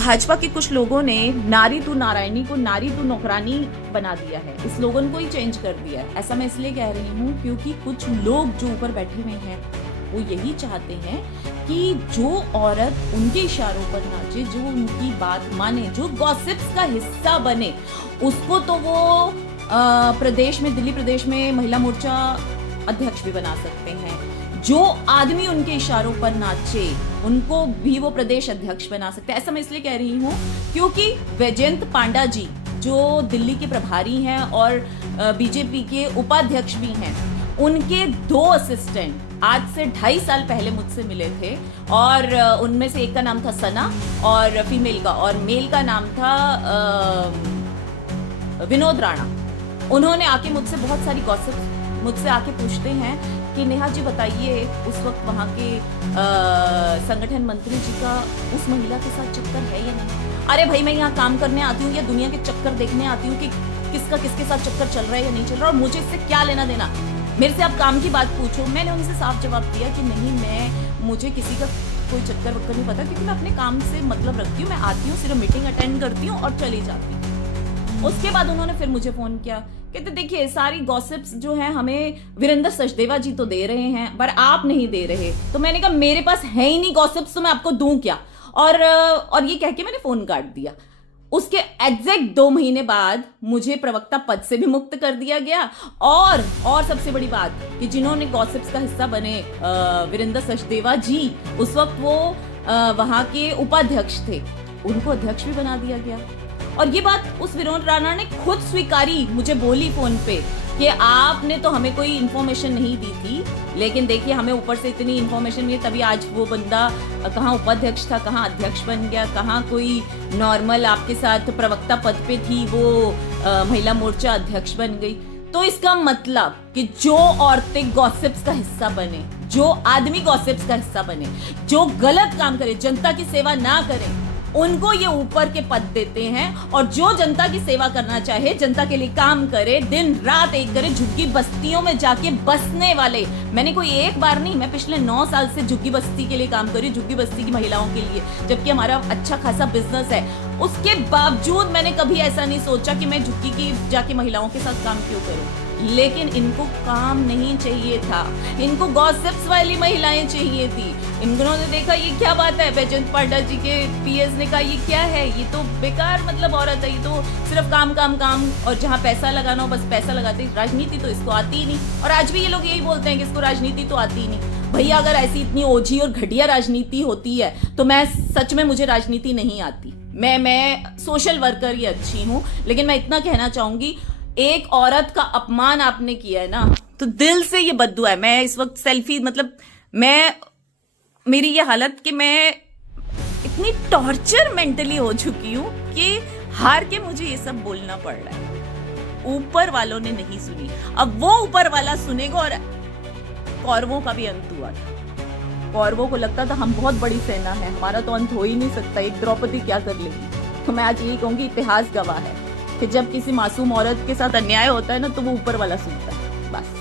भाजपा के कुछ लोगों ने नारी तू नारायणी को नारी तू नौकरानी बना दिया है, इस स्लोगन को ही चेंज कर दिया है। ऐसा मैं इसलिए कह रही हूँ क्योंकि कुछ लोग जो ऊपर बैठे हुए हैं वो यही चाहते हैं कि जो औरत उनके इशारों पर नाचे, जो उनकी बात माने, जो गॉसिप्स का हिस्सा बने, उसको तो वो प्रदेश में, दिल्ली प्रदेश में महिला मोर्चा अध्यक्ष भी बना सकते हैं। जो आदमी उनके इशारों पर नाचे उनको भी वो प्रदेश अध्यक्ष बना सकते हैं। ऐसा मैं इसलिए कह रही हूँ क्योंकि वैजयंत पांडा जी जो दिल्ली के प्रभारी हैं और बीजेपी के उपाध्यक्ष भी हैं, उनके 2 असिस्टेंट आज से 2.5 साल पहले मुझसे मिले थे और उनमें से एक का नाम था सना और फीमेल का, और मेल का नाम था विनोद राणा। उन्होंने आके मुझसे बहुत सारी गॉसिप मुझसे आके पूछते हैं कि नेहा जी बताइए उस वक्त वहाँ के संगठन मंत्री जी का उस महिला के साथ चक्कर है या नहीं। अरे भाई, मैं यहाँ काम करने आती हूँ या दुनिया के चक्कर देखने आती हूँ कि किसका किसके साथ चक्कर चल रहा है या नहीं चल रहा, और मुझे इससे क्या लेना देना। मेरे से आप काम की बात पूछो। मैंने उनसे साफ जवाब दिया कि नहीं, मुझे किसी का कोई चक्कर वक्कर नहीं पता, क्योंकि मैं अपने काम से मतलब रखती हूँ। मैं आती हूँ, सिर्फ मीटिंग अटेंड करती हूँ और चली जाती हूँ। उसके बाद उन्होंने फिर मुझे फोन किया, कहते देखिए सारी गॉसिप्स जो हैं हमें वीरेंद्र सचदेवा जी तो दे रहे हैं पर आप नहीं दे रहे। तो मैंने कहा मेरे पास है ही नहीं गॉसिप्स, तो मैं आपको दूं क्या। और ये कह के मैंने फोन काट दिया। उसके एग्जैक्ट 2 महीने बाद मुझे प्रवक्ता पद से भी मुक्त कर दिया गया। और सबसे बड़ी बात कि जिन्होंने गॉसिप्स का हिस्सा बने वीरेंद्र सचदेवा जी, उस वक्त वो वहां के उपाध्यक्ष थे, उनको अध्यक्ष भी बना दिया गया। और ये बात उस विनोद राणा ने खुद स्वीकारी, मुझे बोली फोन पे कि आपने तो हमें कोई इन्फॉर्मेशन नहीं दी थी, लेकिन देखिए हमें ऊपर से इतनी इन्फॉर्मेशन मिली, तभी आज वो बंदा कहाँ उपाध्यक्ष था, कहाँ अध्यक्ष बन गया, कहाँ कोई नॉर्मल आपके साथ प्रवक्ता पद पे थी वो महिला मोर्चा अध्यक्ष बन गई। तो इसका मतलब कि जो औरतें गॉसिप्स का हिस्सा बने, जो आदमी गॉसिप्स का हिस्सा बने, जो गलत काम करे, जनता की सेवा ना करें, उनको ये ऊपर के पद देते हैं। और जो जनता की सेवा करना चाहे, जनता के लिए काम करे, दिन रात एक करे, झुग्गी बस्तियों में जाके बसने वाले, मैंने कोई एक बार नहीं, मैं पिछले 9 साल से झुग्गी बस्ती के लिए काम कर रही हूँ, झुग्गी बस्ती की महिलाओं के लिए, जबकि हमारा अच्छा खासा बिजनेस है। उसके बावजूद मैंने कभी ऐसा नहीं सोचा कि मैं झुग्गी की जाके महिलाओं के साथ काम क्यों करूं। लेकिन इनको काम नहीं चाहिए था, इनको गॉसिप्स वाली महिलाएं चाहिए थी। इन्होंने देखा ये क्या बात है, वैजयंत पांडा जी के पीएस ने कहा ये क्या है, ये तो बेकार मतलब औरत है, ये तो सिर्फ काम काम काम, और जहाँ पैसा लगाना हो बस पैसा लगाते। राजनीति तो इसको आती ही नहीं। और आज भी ये लोग यही बोलते हैं कि इसको राजनीति तो आती ही नहीं। भैया अगर ऐसी इतनी ओझी और घटिया राजनीति होती है तो मैं सच में, मुझे राजनीति नहीं आती। मैं सोशल वर्कर ही अच्छी हूँ। लेकिन मैं इतना कहना चाहूंगी, एक औरत का अपमान आपने किया है ना, तो दिल से ये बद्दुआ है। मैं इस वक्त सेल्फी, मतलब मेरी ये हालत कि मैं इतनी टॉर्चर मेंटली हो चुकी हूँ कि हार के मुझे ये सब बोलना पड़ रहा है। ऊपर वालों ने नहीं सुनी, अब वो ऊपर वाला सुनेगा। और कौरवों का भी अंत हुआ था। कौरवों को लगता था हम बहुत बड़ी सेना है, हमारा तो अंत हो ही नहीं सकता, एक द्रौपदी क्या कर लेगी। तो मैं आज यही कहूंगी, इतिहास गवाह है कि जब किसी मासूम औरत के साथ अन्याय होता है ना, तो वो ऊपर वाला सुनता है बस।